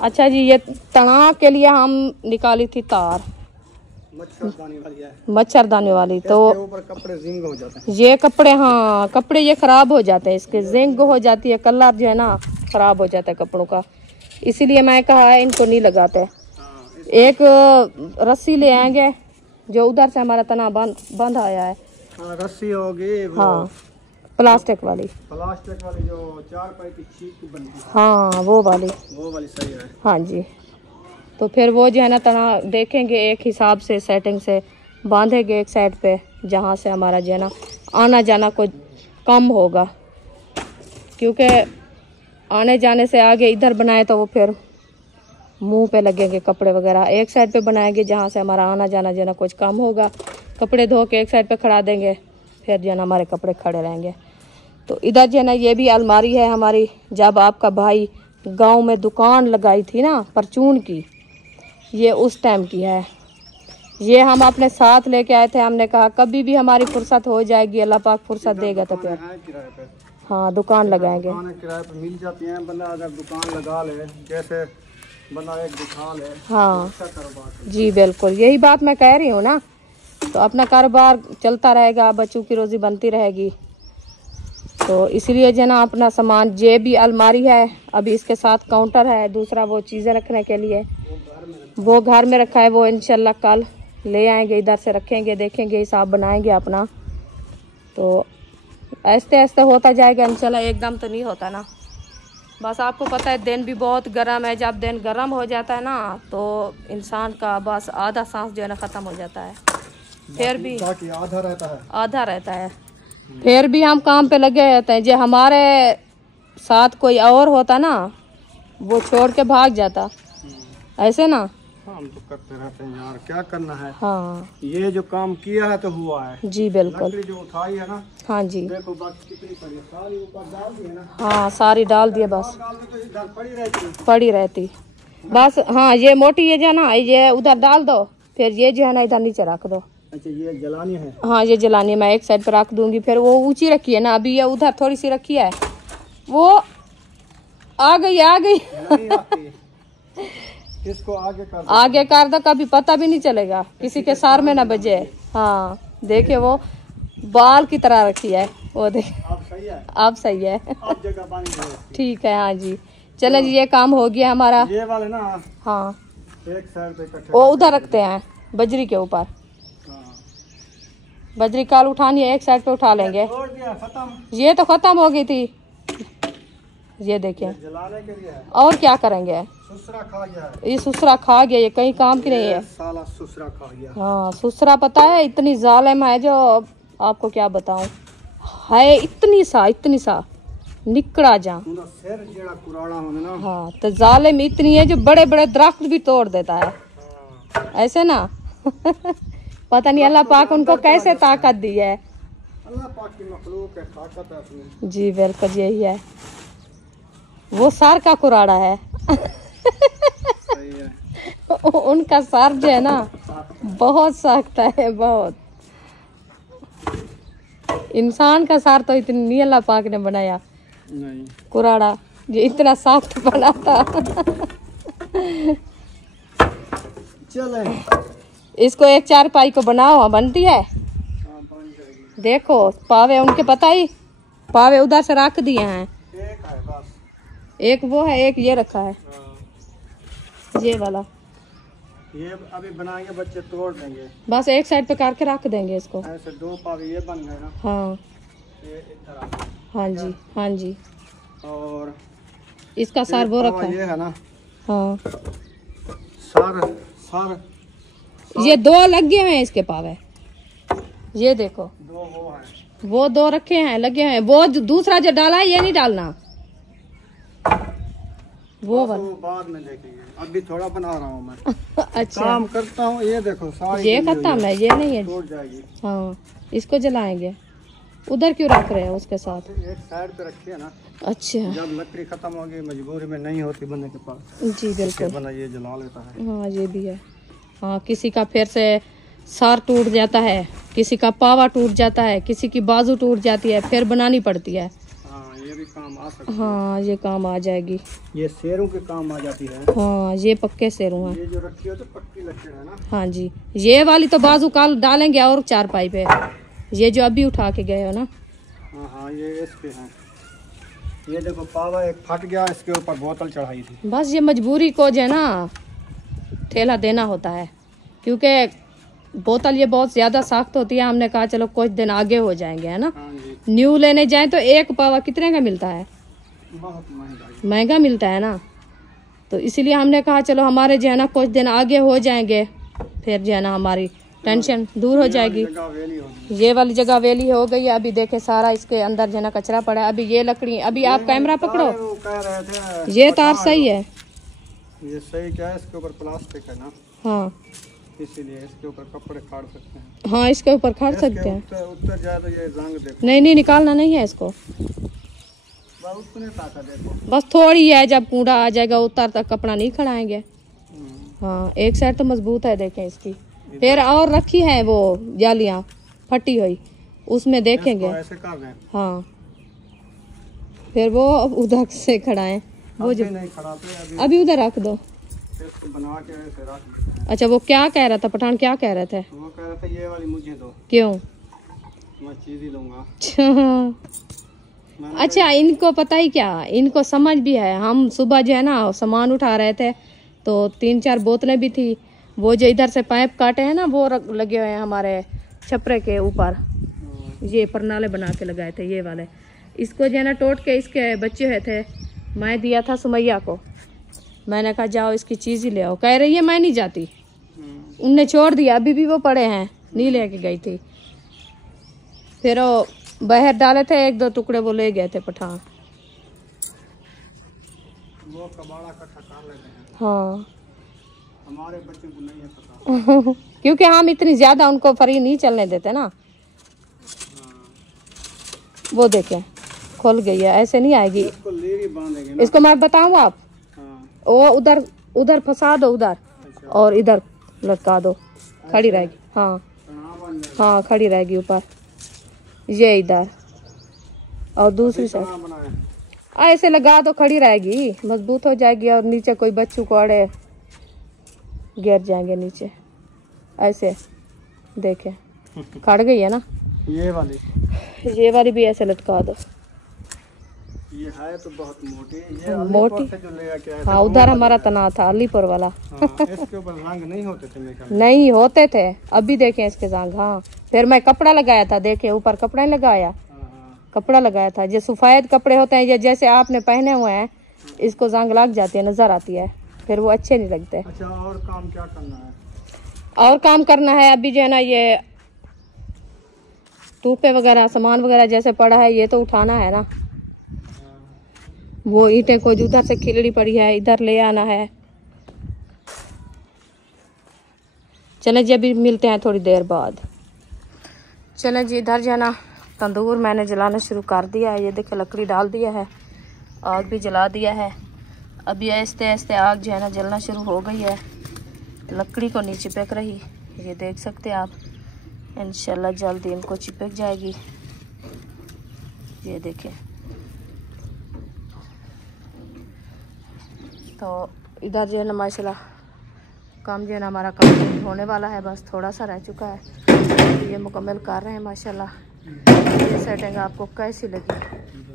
अच्छा जी, ये तनाव के लिए हम निकाली थी तार, मच्छरदानी वाली है, मच्छरदानी वाली। तो इसके ऊपर कपड़े जिंग हो जाते हैं। ये कपड़े, हाँ कपड़े ये खराब हो जाते हैं, इसके जिंग हो जाती है, कलर जो है ना खराब हो जाता है कपड़ों का। इसीलिए मैं कहा है इनको नहीं लगाते। एक रस्सी ले आएंगे जो उधर से हमारा तना बंद आया है। हाँ, रस्सी होगी वो, हाँ प्लास्टिक वाली जो चारपाई की शीट बनती है, हाँ वो वाली सही है। हाँ जी। तो फिर वो जो है ना तना देखेंगे, एक हिसाब से सेटिंग से बांधेंगे एक साइड पे, जहाँ से हमारा जो है ना आना जाना कुछ कम होगा। क्योंकि आने जाने से आगे इधर बनाए तो वो फिर मुंह पे लगेंगे कपड़े वगैरह। एक साइड पे बनाएंगे जहाँ से हमारा आना जाना जो है ना कुछ कम होगा। कपड़े धो के एक साइड पे खड़ा देंगे, फिर जो है ना हमारे कपड़े खड़े रहेंगे। तो इधर जो है ना ये भी अलमारी है हमारी, जब आपका भाई गांव में दुकान लगाई थी ना परचून की, ये उस टाइम की है। ये हम अपने साथ लेके आए थे। हमने कहा कभी भी हमारी फुर्सत हो जाएगी, अल्लाह पाक फुर्सत देगा तो फिर हाँ दुकान लगाएंगे। किराए पे मिल जाती हैं, बंदा अगर दुकान लगा ले, जैसे बंदा एक दुकान है, हाँ अच्छा कारोबार। जी बिल्कुल, यही बात मैं कह रही हूँ ना। तो अपना कारोबार चलता रहेगा, बच्चों की रोजी बनती रहेगी। तो इसलिए जो ना अपना सामान, ये भी अलमारी है, अभी इसके साथ काउंटर है दूसरा, वो चीज़ें रखने के लिए वो घर में रखा है। वो इंशाल्लाह कल ले आएंगे, इधर से रखेंगे, देखेंगे, हिसाब बनाएंगे अपना। तो ऐसे ऐसे होता जाएगा इंशाल्लाह, एकदम तो नहीं होता ना। बस आपको पता है दिन भी बहुत गर्म है, जब दिन गर्म हो जाता है ना तो इंसान का बस आधा सांस जो है ना ख़त्म हो जाता है। फिर भी आधा रहता है, फिर भी हम काम पे लगे रहते हैं। जो हमारे साथ कोई और होता ना, वो छोड़ के भाग जाता, ऐसे ना। हम तो करते रहते हैं यार, क्या करना है। हाँ ये जो काम किया है तो हुआ है। जी बिल्कुल। लकड़ी जो उठाई है ना, हाँ जी, देखो बाकी कितनी पड़ी है, सारी ऊपर डाल दी है ना। हाँ सारी डाल दिए बस, डाल में तो इधर पड़ी रहती है। पड़ी रहती बस। हाँ ये मोटी ये जो है ना, ये उधर डाल दो, फिर ये जो है ना इधर नीचे रख दो। अच्छा ये जलानी है। हाँ ये जलानी मैं एक साइड पर रख दूंगी, फिर वो ऊंची रखी है ना, अभी ये उधर थोड़ी सी रखी है, वो आ गई नहीं आती। इसको आगे कर दो, कभी पता भी नहीं चलेगा, किसी के सार में ना बजे। हाँ देखे वो बाल की तरह रखी है, वो देख। अब सही है, अब सही है। अब जगह पानी है। ठीक है, हाँ जी। चलो जी ये काम हो गया हमारा। ये वाले ना हाँ एक साइड पे इकट्ठे वो उधर रखते हैं बजरी के ऊपर। हाँ। बजरी काल उठानी है, एक साइड पे उठा लेंगे। छोड़ दिया, खत्म। ये तो खत्म हो गई थी, ये देखें। जलाने के लिए है। और क्या करेंगे, सुसरा खा गया है। ये सुसरा खा गया, ये कहीं काम की नहीं है। साला सुसरा खा गया। हाँ सुसरा पता है इतनी जालिम है, जो आपको क्या बताऊं, है इतनी सा निकड़ा जा। पूरा सिर जेड़ा कुराड़ा होने ना। हाँ तो जालिम इतनी है जो बड़े बड़े दरख्त भी तोड़ देता है, ऐसे ना। पता नहीं अल्लाह पाक उनको कैसे ताकत दी है। अल्लाह पाक की मखलूक है, ताकत है उसमें। जी बिल्कुल यही है, वो सार का कुराड़ा है। सही है। उनका सार जो है ना बहुत सख्त है, बहुत। इंसान का सार तो इतनी नहीं अल्लाह पाक ने बनाया, नहीं कुराड़ा ये इतना सख्त बना था। चले इसको एक चारपाई को बनाओ, बनती है। देखो पावे उनके पता ही, पावे उधर से रख दिए हैं, एक है बस। एक वो है, एक ये रखा है, हाँ। ये वाला। ये अभी बनाएंगे, बच्चे तोड़ देंगे। बस एक साइड पे करके रख देंगे इसको। ऐसे दो पावे ये बन गए ना। हाँ ये इधर आ गए। हाँ जी, हाँ जी। और इसका सार वो पावा रखा है। ये है ना, हाँ सार सार ये दो लग गए हैं इसके पावे, ये देखो दो वो है। वो दो रखे हैं, लगे हैं। वो दूसरा जो डाला है ये नहीं डालना, वो वाला। वो बाद में देखेंगे, अभी थोड़ा बना रहा हूँ मैं। अच्छा काम करता हूँ। ये देखो सारी ये जली हुई खत्म है, ये नहीं है। टूट जाएगी। हाँ इसको जलाएंगे। उधर क्यों रख रहे हैं उसके साथ? एक साइड पे रखिए ना, अच्छा जब लकड़ी खत्म होगी, मजबूरी में नहीं होती बंदे के पास, जी बिल्कुल। बंदा ये जला लेता है। हाँ ये भी है। हाँ किसी का फिर से सार टूट जाता है, किसी का पावा टूट जाता है, किसी की बाजू टूट जाती है, फिर बनानी पड़ती है। हाँ ये भी काम आ सकता है। हाँ ये काम आ जाएगी। ये शेरों के काम आ जाती है। हाँ ये पक्के सेरू हैं। ये जो रखी हो तो पक्की लकड़ी है ना। हाँ जी ये वाली तो बाजू काल डालेंगे और चारपाई पे, ये जो अभी उठा के गए हो ना। हाँ हाँ ये इस पे है। ये देखो पावा एक फट गया, इसके ऊपर बोतल चढ़ाई थी। बस ये मजबूरी को जो है ना ठेला देना होता है, क्योंकि बोतल ये बहुत ज़्यादा सख्त होती है। हमने कहा चलो कुछ दिन आगे हो जाएंगे, है ना। हाँ जी। न्यू लेने जाएं तो एक पावा कितने का मिलता है? बहुत महंगा। महंगा मिलता है ना, तो इसीलिए हमने कहा चलो हमारे जो है ना कुछ दिन आगे हो जाएंगे, फिर जो है ना हमारी टेंशन दूर हो जाएगी। जगह वेली होगी। ये वाली जगह वेली हो गई है। अभी देखे सारा इसके अंदर जो है ना कचरा पड़ा है। अभी ये लकड़ी, अभी आप कैमरा पकड़ो, वो कह रहे थे ये तार सही है। ये सही क्या है, इसके ऊपर प्लास्टिक है ना, हाँ इसीलिए इसके ऊपर कपड़े फाड़ सकते हैं। हाँ इसके ऊपर खड़ सकते हैं। उत्तर जाए तो ये रंग देखो। नहीं नहीं निकालना नहीं है इसको, बस उतने ताकत देखो। बस थोड़ी है, जब कूड़ा आ जाएगा उतर तक कपड़ा नहीं खड़ाएंगे। हाँ एक साइड तो मजबूत है देखें इसकी। फिर और रखी है वो जालियाँ फटी हुई, उसमें देखेंगे। इसको ऐसे कर दें। हाँ फिर वो उधर से खड़ाएं, वो जो नहीं खड़ाते, अभी उधर रख दो। इसको बना के ऐसे रख देते हैं। अच्छा वो क्या कह रहा था पठान, क्या कह रहे थे? वो कह रहे थे ये वाली मुझे दो, क्यों? मैं चीज ही लूंगा। अच्छा इनको पता ही क्या, इनको समझ भी है। हम सुबह जो है ना सामान उठा रहे थे तो 3-4 बोतलें भी थी। वो जो इधर से पाइप काटे हैं ना, वो लगे हुए हैं हमारे छपरे के ऊपर। ये परनाले बना के लगाए थे ये वाले। इसको जो है ना टोट के इसके बच्चे हुए थे, मैं दिया था सुमैया को। मैंने कहा जाओ इसकी चीज़ ही ले आओ, कह रही है मैं नहीं जाती। उनने छोड़ दिया, अभी भी वो पड़े हैं, नहीं लेके गई थी। फिर वो बाहर डाले थे 1-2 टुकड़े, वो ले गए थे पठान। वो कबाड़ा इकट्ठा कर लेते हैं, हाँ हमारे बच्चों को नहीं है पता। क्योंकि हम इतनी ज्यादा उनको फ्री नहीं चलने देते ना। वो देखें खुल गई है, ऐसे नहीं आएगी। इसको लीरी बांधेंगे ना। इसको मैं बताऊँ आप, हाँ। वो उधर उधर फंसा दो उधर, अच्छा। और इधर लटका दो, खड़ी रहेगी। हाँ कहाँ बन जाएगा? हाँ खड़ी रहेगी ऊपर, ये इधर, और दूसरी साइड कहाँ बनाए? ऐसे लगा दो, खड़ी रहेगी, मजबूत हो जाएगी। और नीचे कोई बच्चों को अड़े, गिर जाएंगे नीचे। ऐसे देखे खड़ गई है ना। ये वाली भी ऐसे लटका दो। ये है तो बहुत मोटी, ये मोटी। अलीपुर से जो ले आके आए थे, हाँ उधर हमारा तना था, अलीपुर वाला। हाँ, इसके ऊपर रंग नहीं होते थे मेरे ख्याल में। नहीं होते थे, अभी देखे इसके रंग। हाँ फिर मैं कपड़ा लगाया था, देखे ऊपर कपड़ा नहीं लगाया, हाँ, कपड़ा लगाया था। जो सफेद कपड़े होते हैं, ये जैसे आपने पहने हुए हैं, इसको जंग लग जाती है, नजर आती है, फिर वो अच्छे नहीं लगते। अच्छा, और काम क्या करना है? और काम करना है अभी जो है ना, ये टूपे वगैरह सामान वगैरह जैसे पड़ा है, ये तो उठाना है ना। वो ईंटें को जो उधर से खिलड़ी पड़ी है, इधर ले आना है। चले जी, अभी मिलते हैं थोड़ी देर बाद। चले जी, इधर जो है ना तंदूर मैंने जलाना शुरू कर दिया है। ये देखो लकड़ी डाल दिया है, आग भी जला दिया है। अभी आहिस्ते आहिस्ते आग जो है ना जलना शुरू हो गई है, लकड़ी को नहीं चिपक रही, ये देख सकते हैं आप। इंशाल्लाह जल्दी इनको चिपक जाएगी। ये देखें, तो इधर जो है ना माशाल्लाह काम जो है ना हमारा काम होने वाला है, बस थोड़ा सा रह चुका है, ये मुकम्मल कर रहे हैं माशाल्लाह। ये सेटिंग आपको कैसी लगी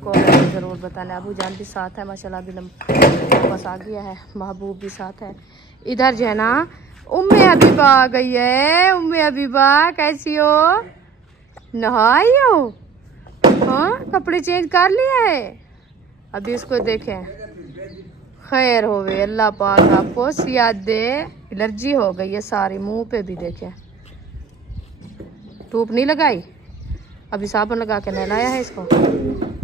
कमेंट ज़रूर बताना। अबू जान भी साथ है माशाल्लाह, अभी वापस आ गया है, महबूब भी साथ है। इधर जो है ना उम्मे हबीबा आ गई है। उम्मे हबीबा कैसी हो, नहाई हो? हाँ कपड़े चेंज कर लिया है। अभी इसको देखें, खैर होवे अल्लाह पाक आपको सियाद दे। एलर्जी हो गई है सारी, मुंह पे भी देखें, धूप नहीं लगाई, अभी साबुन लगा के नहलाया है इसको।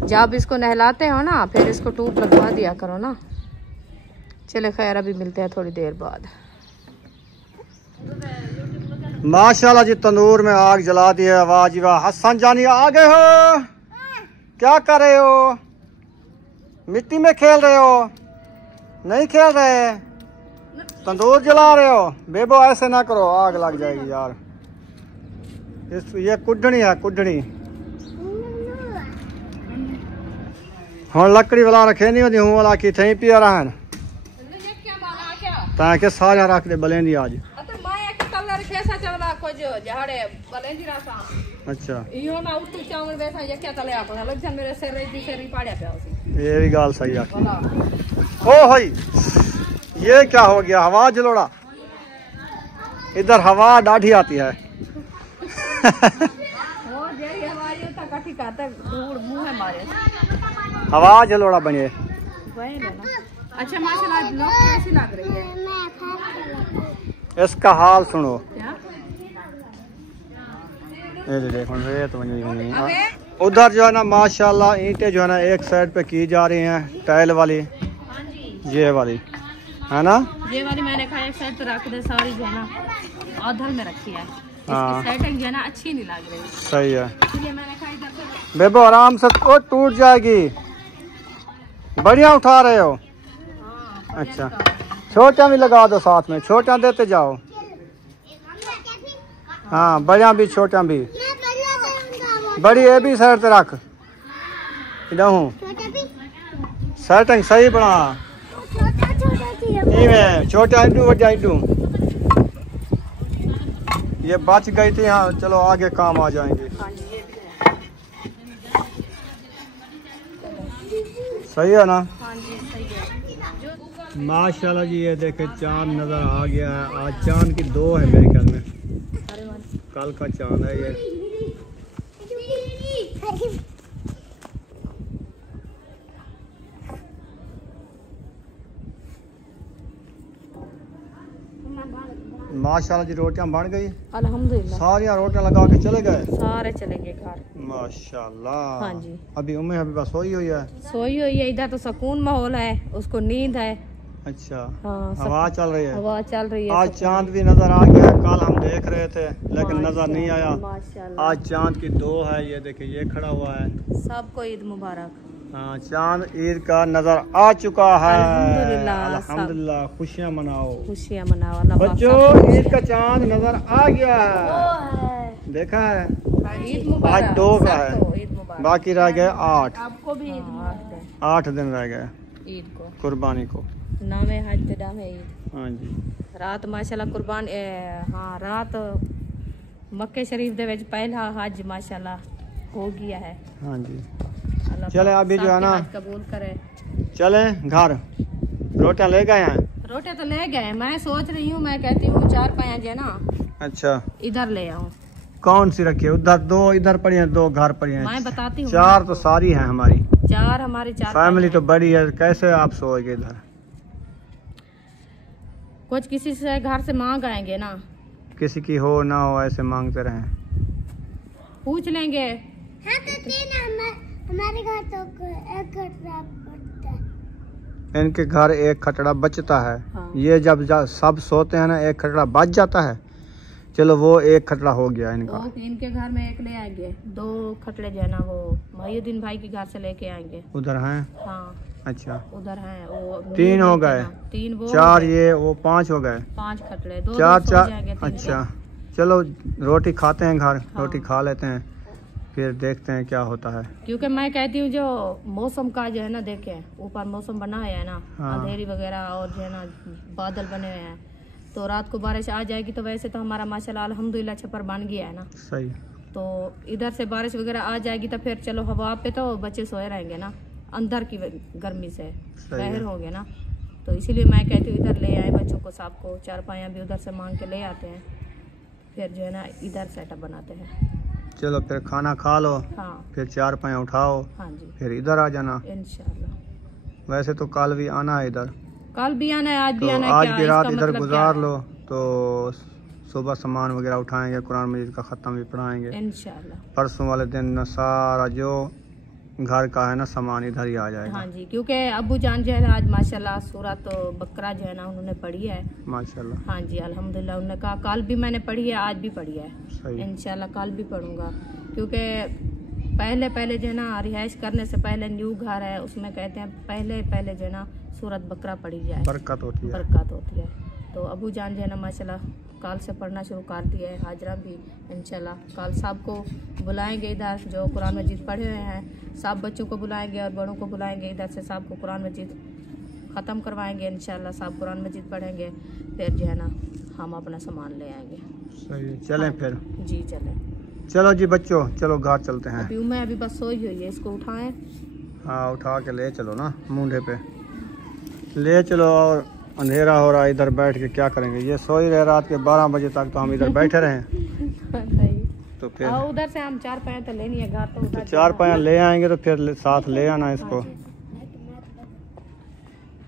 जब इसको नहलाते हो ना, फिर इसको टूप लगवा दिया करो ना। चले खैर, अभी मिलते हैं थोड़ी देर बाद। माशाल्लाह जी, तंदूर में आग जला दी है। वाह जी वाह, हसन जानी आ गए हो? क्या कर रहे हो? मिट्टी में खेल रहे हो? नहीं खेल रहे, तंदूर जला रहे हो? बेबो ऐसे ना करो, आग लग जाएगी यार। ये कुडनी है, कुडनी। हाँ लकड़ी वाला रखे नहीं होती, हूँ वाला की थी पिया रहा है ताकि सारे रख दे बलेंदी आज। अच्छा, ये भी गाल सही है। ओ भाई, ये क्या हो गया? हवा जलोड़ा, इधर हवा डाढ़ी आती है। हवा जलोड़ा बने। अच्छा माशाल्लाह, ब्लॉग कैसी लग रही है? इसका हाल सुनो। ये देखो रेत बनी हुई है। उधर जो है ना माशाल्लाह ईंटें जो है ना एक साइड पे की जा रही हैं, टाइल वाली, ये वाली है ना। ये वाली मैंने कहा एक साइड पे रख दे, सारी जो है ना आधर में रखी है। हाँ सेटिंग जो है ना अच्छी नहीं लग रही। सही है। इसलिए मैंने कहा इधर बेबो आराम से, ओ टूट जाएगी। बढ़िया उठा रहे हो। अच्छा, छोटा भी लगा दो साथ में, छोटा देते जाओ। हाँ बड़ा भी छोटा भी, बड़ी ये भी साइड से रख। इधर सेटिंग सही बना, छोटा इंडू बड़ा इंडू। ये बच गई थी। हाँ चलो आगे काम आ जाएंगे। सही है ना। माशाल्लाह जी, ये देखे चांद नजर आ गया है। आज चांद की 2 है मेरे ख्याल में, कल का चांद है ये। माशाल्लाह जी रोटियां बन गई, अल्हम्दुलिल्लाह। सारी रोटियां लगा के चले गए। सारे चलेंगे घर। माशाल्लाह। हाँ जी। अभी उम्मी अभी बस सोई हुई है। सोई हुई है, इधर तो सुकून माहौल है, उसको नींद है। अच्छा। हाँ, हवा चल रही है। हवा चल रही है। आज चांद भी नजर आ गया, कल हम देख रहे थे लेकिन नजर नहीं आया। माशाल्लाह। आज चांद की दो है, ये देखिए ये खड़ा हुआ है। सबको ईद मुबारक। हाँ, चांद ईद का नजर आ चुका है। अल्हम्दुलिल्लाह। अल्हम्दुलिल्लाह, खुशियाँ मनाओ खुशियाँ मनाओ। अल्लाह पाक बच्चों, सबको ईद का चांद नजर आ गया है, देखा है। ईद मुबारक। आज 2 का है, सबको ईद मुबारक। बाकी रह गए 8। आपको भी ईद मुबारक। 8 दिन रह गए ईद को कुर्बानी को। नामे हज ते नामे ईद। हाँ जी। रात माशाल्लाह कुर्बान हाँ रात मक्के शरीफ दे विच पहला हज माशाल्लाह हो गया है। हाँ जी। अल्लाह चले पाक अभी जो है ना, सबके हज कबूल करे। चले घर, रोटियां ले गए हैं। रोटे तो ले गए, मैं सोच रही हूँ, मैं कहती हूँ 4 पाया जो है ना अच्छा, इधर ले आऊँ। कौन सी रखी है? उधर 2 इधर पड़ी हैं, 2 घर पड़ी हैं। मैं बताती हूँ। 4 तो सारी हैं हमारी। 4 हमारी 4 फैमिली तो बड़ी है, कैसे आप सोएंगे इधर? कुछ किसी से घर से मांग आएंगे ना, किसी की हो ना हो ऐसे मांगते रहे। पूछ लेंगे। हाँ तो हमारे घर तो एक खटरा बचता है। इनके घर एक खटड़ा बचता है। हाँ। ये जब सब सोते हैं ना, एक खटड़ा बच जाता है। चलो वो एक खटड़ा हो गया इनका। इनके घर में एक ले आएंगे, 2 खटड़े जो है ना वो महिउद्दीन भाई के घर से लेके आएंगे। उधर हैं? हाँ अच्छा, उधर हैं वो। 3 हो गए, 3 वो 4 ये, वो 5 हो गए। 5 खटड़े, 2 4 सो 4। जाएंगे 3 अच्छा, चलो रोटी खाते हैं घर। हाँ। रोटी खा लेते हैं, फिर देखते हैं क्या होता है। क्योंकि मैं कहती हूँ जो मौसम का जो है ना, देखे ऊपर मौसम बना है ना, हाँ। अंधेरी वगैरह और जो है ना बादल बने हुए हैं, तो रात को बारिश आ जाएगी तो वैसे तो हमारा माशाल्लाह अल्हम्दुलिल्लाह छप्पर बन गया है ना। सही। तो इधर से बारिश वगैरह आ जाएगी तो फिर चलो हवा पे तो बच्चे सोए रहेंगे ना, अंदर की गर्मी से बाहर हो गए ना। तो इसीलिए मैं कहती हूँ इधर ले आए बच्चों को, सबको 4 पाया भी उधर से मांग के ले आते हैं, फिर जो है ना इधर सेटअप बनाते हैं। चलो फिर खाना खा लो, हाँ। फिर 4 पाया उठाओ, हाँ जी, फिर इधर आ जाना। इंशाल्लाह। वैसे तो कल भी आना है इधर, कल भी आना है, आज भी तो आना है। आज क्या की रात इसका इधर मतलब गुजार क्या है? लो, तो सुबह सामान वगैरह उठाएंगे, कुरान मजीद का ख़त्म भी पढ़ाएंगे। इंशाल्लाह। परसों वाले दिन न सारा जो घर का है ना सामान इधर ही आ जाएगा। हाँ जी, क्योंकि अब्बू जान जो है ना आज माशाल्लाह सूरत तो बकरा जो है ना उन्होंने पढ़ी है माशाल्लाह। हाँ जी अल्हम्दुलिल्लाह। उन्होंने कहा कल भी मैंने पढ़ी है, आज भी पढ़ी है, सही। इंशाल्लाह कल भी पढ़ूंगा। क्योंकि पहले जो है ना रिहाइश करने से पहले न्यू घर है, उसमें कहते हैं पहले जो है ना सूरत बकरा पढ़ी जाए, बरकत होती है। बरकत होती है। तो अबू जान जो है ना माशाल्लाह कल से पढ़ना शुरू कर दिया है, हाजरा भी इंशाल्लाह। कल सबको बुलाएंगे इधर, जो कुरान मजीद पढ़े हुए हैं सब बच्चों को बुलाएंगे और बड़ों को बुलाएंगे, इधर से सबको कुरान मजीद ख़त्म करवाएंगे इंशाल्लाह। सब कुरान मजीद पढ़ेंगे, फिर जो है ना हम अपना सामान ले आएंगे। सही है, चलें फिर। जी चलें। चलो जी बच्चों, चलो घर चलते हैं। अभी मैं अभी बस सोई हुई है, इसको उठाएं। हाँ उठा के ले चलो ना, मूंढे पे ले चलो। और अंधेरा हो रहा है, इधर बैठ के क्या करेंगे? ये सोई रहे रात के 12 बजे तक, तो हम इधर बैठे रहे। तो फिर उधर से हम 4 पाया तो लेनी है, घर तो 4 पाया ले आएंगे, तो फिर साथ ले आना इसको।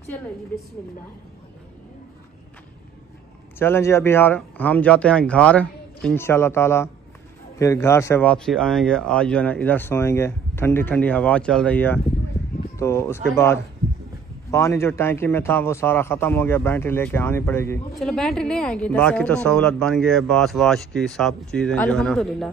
चलो जी बिस्मिल्लाह। चलें जी, अभी यार हम जाते हैं घर इंशाल्लाह ताला, फिर घर से वापसी आएंगे। आज जो है ना इधर सोएंगे, ठंडी ठंडी हवा चल रही है। तो उसके बाद पानी जो टैंकी में था वो सारा ख़त्म हो गया, बैटरी लेके आनी पड़ेगी। चलो बैटरी ले आएंगे। बाकी तो सहूलत बन गई है, बास वाश की सब चीज़ें जो है ना अल्हम्दुलिल्लाह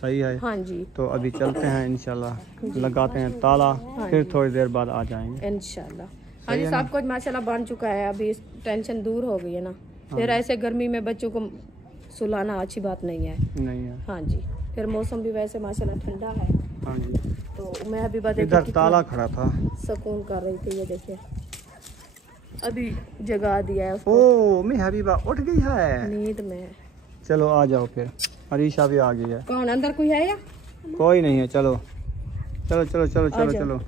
सही है। हाँ जी। तो अभी चलते हैं इंशाल्लाह, लगाते हैं ताला, फिर थोड़ी देर बाद आ जाएंगे इंशाल्लाह। हाँ जी, सब कुछ माशाल्लाह बन चुका है, अभी टेंशन दूर हो गई है ना। फिर ऐसे गर्मी में बच्चों को सुलाना अच्छी बात नहीं है। नहीं है। हाँ जी, फिर मौसम भी वैसे माशाल्लाह ठंडा है। हाँ जी, तो मैं अभी बता इधर ताला खड़ा था, सुकून कर रही थी। ये देखिए अभी जगा दिया है उसको, ओ मैं हबीबा उठ गई है नींद में। चलो आ जाओ फिर, अरीशा भी आ गई है। कौन अंदर कोई है या? कोई नहीं है, चलो चलो चलो चलो चलो आ जाओ। चलो।